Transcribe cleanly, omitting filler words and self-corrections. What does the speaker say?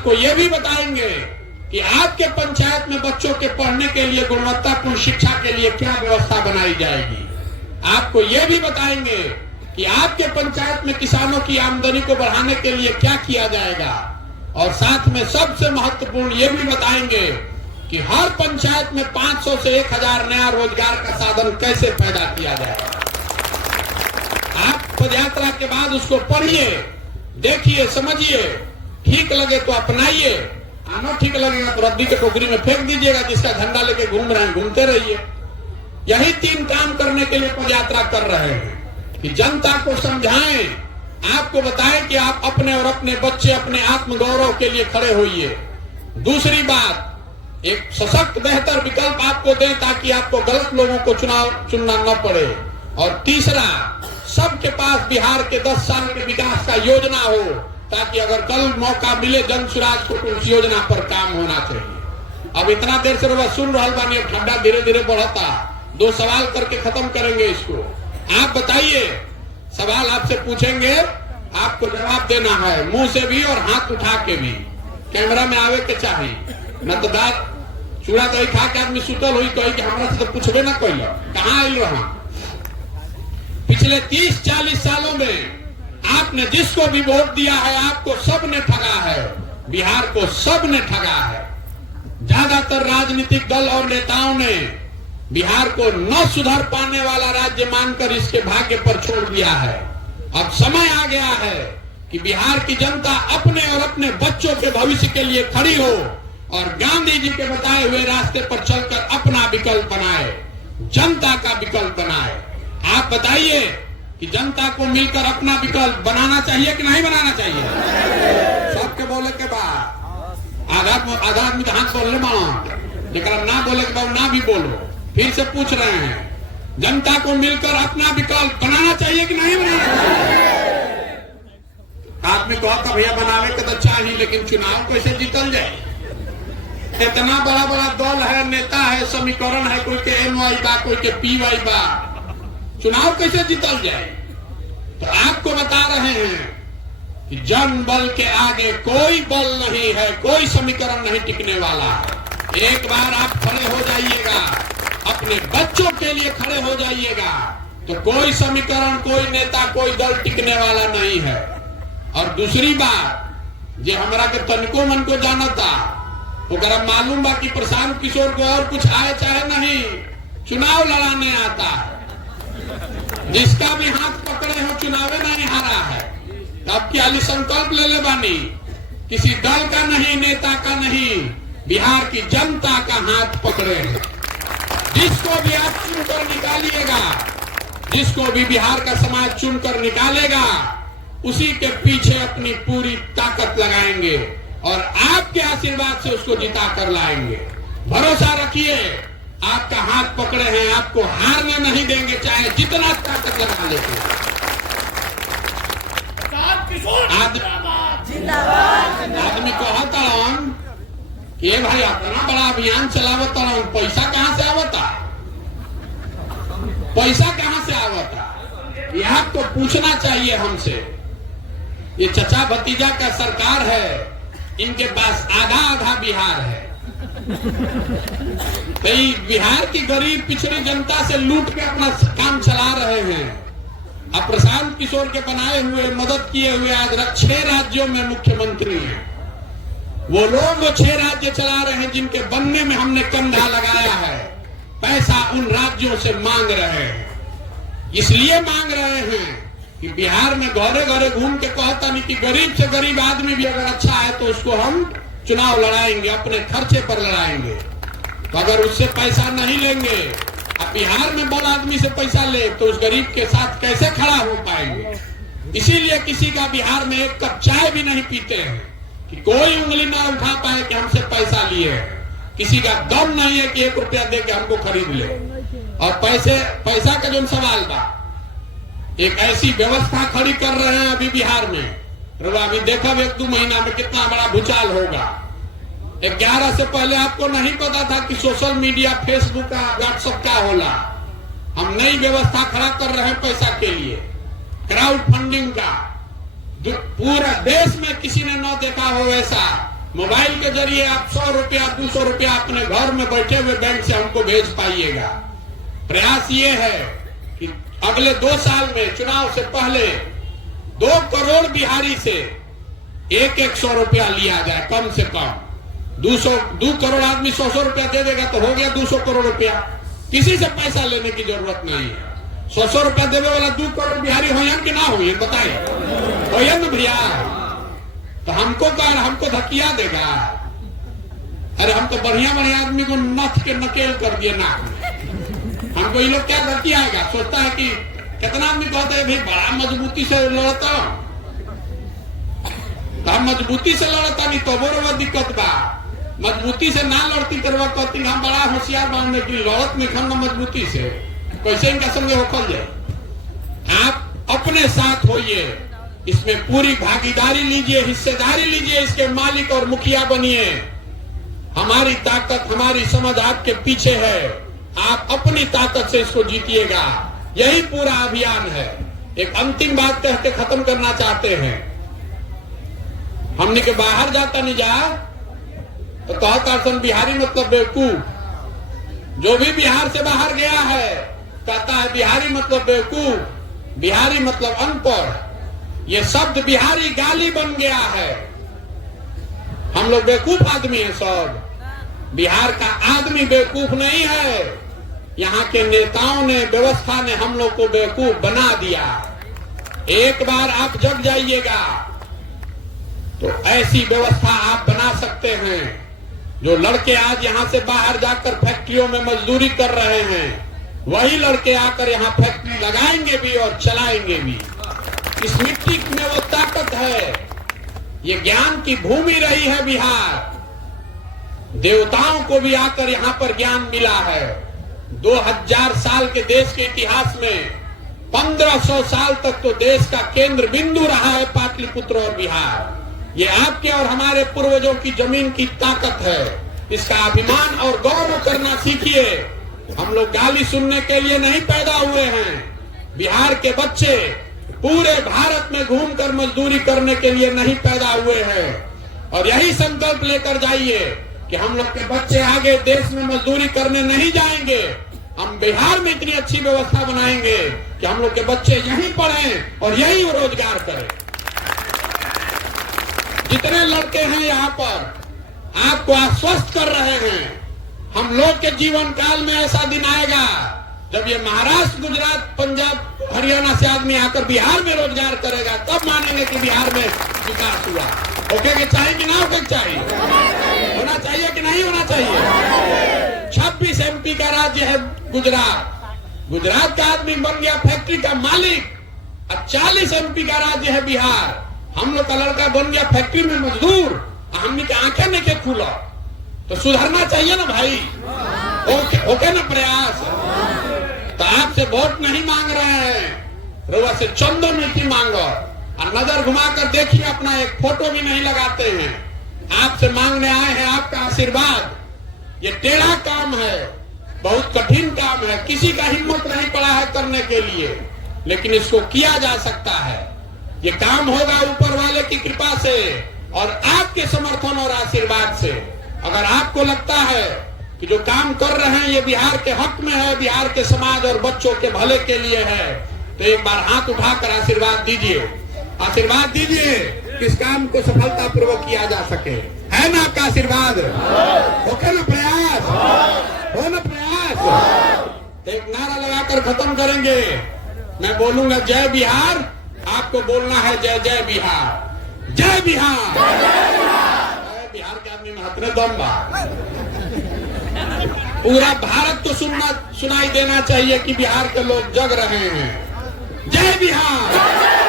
आपको ये भी बताएंगे कि आपके पंचायत में बच्चों के पढ़ने के लिए गुणवत्तापूर्ण शिक्षा के लिए क्या व्यवस्था बनाई जाएगी। आपको ये भी बताएंगे कि आपके पंचायत में किसानों की आमदनी को बढ़ाने के लिए क्या किया जाएगा। और साथ में सबसे महत्वपूर्ण ये भी बताएंगे कि हर पंचायत में 500 से 1000 नया रोजगार का साधन कैसे पैदा किया जाएगा। आप पदयात्रा के बाद उसको पढ़िए, देखिए, समझिए, ठीक लगे तो अपनाइए, न ठीक लगेगा तो रद्दी के टोकरी में फेंक दीजिएगा। जिसका झंडा लेके घूम रहे हैं घूमते रहिए। यही 3 काम करने के लिए पदयात्रा कर रहे हैं कि जनता को समझाएं, आपको बताएं कि आप अपने और अपने बच्चे, अपने आत्मगौरव के लिए खड़े होइए। दूसरी बात, एक सशक्त बेहतर विकल्प आपको दें ताकि आपको गलत लोगों को चुनाव चुनना न पड़े। और तीसरा, सबके पास बिहार के 10 साल के विकास का योजना हो ताकि अगर कल मौका मिले जन सुराज को तो उस योजना पर काम होना चाहिए। अब इतना देर से लोग सुन रहा बानी, अब ठंडा धीरे धीरे बढ़ता। 2 सवाल करके खत्म करेंगे इसको। आप बताइए, सवाल आपसे पूछेंगे, आपको जवाब देना है, मुंह से भी और हाथ उठा के भी। कैमरा में आवे के चाहिए, न तो दांत चूड़ा दही खा के आदमी सुतल हुई कही कि हमारा से तो पूछबे ना कोई। कहाँ आयल रहा? पिछले 30-40 सालों में आपने जिसको भी वोट दिया है आपको सबने ठगा है, बिहार को सबने ठगा है। ज्यादातर राजनीतिक दल और नेताओं ने बिहार को न सुधर पाने वाला राज्य मानकर इसके भाग्य पर छोड़ दिया है। अब समय आ गया है कि बिहार की जनता अपने और अपने बच्चों के भविष्य के लिए खड़ी हो और गांधी जी के बताए हुए रास्ते पर चलकर अपना विकल्प बनाए, जनता का विकल्प बनाए। आप बताइए कि जनता को मिलकर अपना विकल्प बनाना चाहिए कि नहीं बनाना चाहिए? सबके बोले के बाद आधा आदमी तो हाथ बोलने मानो, लेकिन ना बोले के बाद ना भी बोलो। फिर से पूछ रहे हैं, जनता को मिलकर अपना विकल्प बनाना चाहिए कि नहीं बनाना चाहिए? आदमी कहता भैया बनावे के तो चाहिए, लेकिन चुनाव कैसे जीतल जाए? इतना बड़ा बड़ा दल है, नेता है, समीकरण है, कोई के MY बा, कोई के PY बा, चुनाव कैसे जीतल जाए? तो आपको बता रहे हैं कि जन बल के आगे कोई बल नहीं है, कोई समीकरण नहीं टिकने वाला। एक बार आप खड़े हो जाइएगा, अपने बच्चों के लिए खड़े हो जाइएगा, तो कोई समीकरण, कोई नेता, कोई दल टिकने वाला नहीं है। और दूसरी बात, जो हमारा के तनिको मन को जानता, ओकरा मालूम बा कि प्रशांत किशोर को और कुछ आए चाहे नहीं, चुनाव लड़ाने आता है। जिसका भी हाथ पकड़े हो चुनाव नहीं हारा है। अब क्या संकल्प ले ले बानी, किसी दल का नहीं, नेता का नहीं, बिहार की जनता का हाथ पकड़े हैं। जिसको भी आप चुनकर निकालिएगा, जिसको भी बिहार का समाज चुनकर निकालेगा, उसी के पीछे अपनी पूरी ताकत लगाएंगे और आपके आशीर्वाद से उसको जिता कर लाएंगे। भरोसा रखिए, आपका हाथ पकड़े हैं, आपको हारने नहीं देंगे, चाहे जितना ताकत लगा लेते। आदमी कहता ये भाई अपना बड़ा अभियान चलावता, पैसा कहाँ से आवता? पैसा कहाँ से आवता? ये आपको पूछना चाहिए हमसे। ये चचा भतीजा का सरकार है, इनके पास आधा आधा बिहार है। कई बिहार की गरीब पिछड़ी जनता से लूट के अपना काम चला रहे हैं। अब प्रशांत किशोर के बनाए हुए, मदद किए हुए आज 6 राज्यों में मुख्यमंत्री हैं। वो लोग 6 राज्य चला रहे हैं जिनके बनने में हमने कंधा लगाया है। पैसा उन राज्यों से मांग रहे हैं, इसलिए मांग रहे हैं कि बिहार में घरे घरे घूम के कहता नहीं कि गरीब से गरीब आदमी भी अगर अच्छा है तो उसको हम चुनाव लड़ाएंगे, अपने खर्चे पर लड़ाएंगे। तो अगर उससे पैसा नहीं लेंगे, अब बिहार में बड़ा आदमी से पैसा ले तो उस गरीब के साथ कैसे खड़ा हो पाएंगे? इसीलिए किसी का बिहार में एक कप चाय भी नहीं पीते हैं कि कोई उंगली ना उठा पाए कि हमसे पैसा लिए। किसी का दम नहीं है कि 1 रुपया दे के हमको खरीद ले। और पैसा का जो सवाल था, एक ऐसी व्यवस्था खड़ी कर रहे हैं अभी बिहार में, अभी देखा 1-2 महीना में कितना बड़ा भूचाल होगा। 11 से पहले आपको नहीं पता था कि सोशल मीडिया, फेसबुक का, व्हाट्सएप का होला। हम नई व्यवस्था खड़ा कर रहे हैं पैसा के लिए, क्राउड फंडिंग का। पूरा देश में किसी ने न देखा हो ऐसा मोबाइल के जरिए आप 100 रुपया 200 रुपया अपने घर में बैठे हुए बैंक से हमको भेज पाइएगा। प्रयास ये है कि अगले 2 साल में चुनाव से पहले 2 करोड़ बिहारी से 100 रुपया लिया जाए, कम से कम 2 करोड़ आदमी 100 रुपया दे देगा तो हो गया 200 करोड़ रुपया। किसी से पैसा लेने की जरूरत नहीं है। 100 रुपया देने वाला 2 करोड़ बिहारी हो कि ना हो, ये बताइए, हो ना भैया? तो हमको धकिया देगा? अरे हम तो बढ़िया बढ़िया आदमी को नथ के नकेल कर दिए ना, हमको ये लोग क्या धकियाएगा? सोचता है कि कितना आदमी कहते हैं भाई बड़ा मजबूती से लड़ता, तो हम मजबूती से लड़ता नहीं तो बोरो दिक्कत बा। मजबूती से ना लड़ती करवा कहती हम बड़ा होशियार बांधने की लड़त में खन मजबूती से, कैसे इनका संगे होखल जाए। आप अपने साथ होइए, इसमें पूरी भागीदारी लीजिए, हिस्सेदारी लीजिए, इसके मालिक और मुखिया बनिए। हमारी ताकत, हमारी समझ आपके पीछे है, आप अपनी ताकत से इसको जीतिएगा। यही पूरा अभियान है। एक अंतिम बात कह के खत्म करना चाहते हैं। हमने के बाहर जाता नहीं जा तो कहता बिहारी मतलब बेवकूफ। जो भी बिहार से बाहर गया है कहता है बिहारी मतलब बेवकूफ, बिहारी मतलब अनपढ़। ये शब्द बिहारी गाली बन गया है। हम लोग बेवकूफ आदमी हैं सब। बिहार का आदमी बेवकूफ नहीं है। यहाँ के नेताओं ने, व्यवस्था ने हम लोग को बेवकूफ बना दिया। एक बार आप जग जाइएगा तो ऐसी व्यवस्था आप बना सकते हैं। जो लड़के आज यहाँ से बाहर जाकर फैक्ट्रियों में मजदूरी कर रहे हैं, वही लड़के आकर यहाँ फैक्ट्री लगाएंगे भी और चलाएंगे भी। इस मिट्टी में वो ताकत है। ये ज्ञान की भूमि रही है बिहार। देवताओं को भी आकर यहाँ पर ज्ञान मिला है। 2000 साल के देश के इतिहास में 1500 साल तक तो देश का केंद्र बिंदु रहा है पाटलिपुत्र और बिहार। ये आपके और हमारे पूर्वजों की जमीन की ताकत है। इसका अभिमान और गौरव करना सीखिए। हम लोग गाली सुनने के लिए नहीं पैदा हुए हैं। बिहार के बच्चे पूरे भारत में घूमकर मजदूरी करने के लिए नहीं पैदा हुए हैं। और यही संकल्प लेकर जाइए कि हम लोग के बच्चे आगे देश में मजदूरी करने नहीं जाएंगे। हम बिहार में इतनी अच्छी व्यवस्था बनाएंगे कि हम लोग के बच्चे यहीं पढ़ें और यहीं रोजगार करें। जितने लड़के हैं यहाँ पर आपको आश्वस्त कर रहे हैं, हम लोग के जीवन काल में ऐसा दिन आएगा जब ये महाराष्ट्र, गुजरात, पंजाब, हरियाणा से आदमी आकर बिहार में रोजगार करेगा, तब मानेंगे कि बिहार में विकास हुआ। ओके के चाहिए कि ना ओके चाहिए? होना चाहिए कि नहीं होना चाहिए? 26 MP का राज्य है गुजरात। गुजरात का आदमी बन गया फैक्ट्री का मालिक। अब 40 MP का राज्य है बिहार। हम लोग का लड़का बन गया फैक्ट्री में मजदूर। हमने की आंखें नहीं खुला तो सुधरना चाहिए ना भाई। ओके ना प्रयास। तो आपसे वोट नहीं मांग रहे हैं, रोवा से चंदो नीति मांगो। और नजर घुमाकर देखिए, अपना एक फोटो भी नहीं लगाते हैं। आपसे मांगने आए हैं आपका आशीर्वाद। ये टेढ़ा काम है, बहुत कठिन काम है, किसी का हिम्मत नहीं पड़ा है करने के लिए, लेकिन इसको किया जा सकता है। ये काम होगा ऊपर वाले की कृपा से और आपके समर्थन और आशीर्वाद से। अगर आपको लगता है कि जो काम कर रहे हैं ये बिहार के हक में है, बिहार के समाज और बच्चों के भले के लिए है, तो एक बार हाथ उठाकर आशीर्वाद दीजिए। आशीर्वाद दीजिए कि इस काम को सफलतापूर्वक किया जा सके। है ना आपका आशीर्वाद? ओके ना प्रयास? हो ना प्रयास? एक नारा लगाकर खत्म करेंगे। मैं बोलूंगा जय बिहार, आपको बोलना है जय जय बिहार। जय बिहार। बिहार के आदमी में हतरे दम बा। पूरा भारत को सुनाई देना चाहिए कि बिहार के लोग जग रहे हैं। जय बिहार।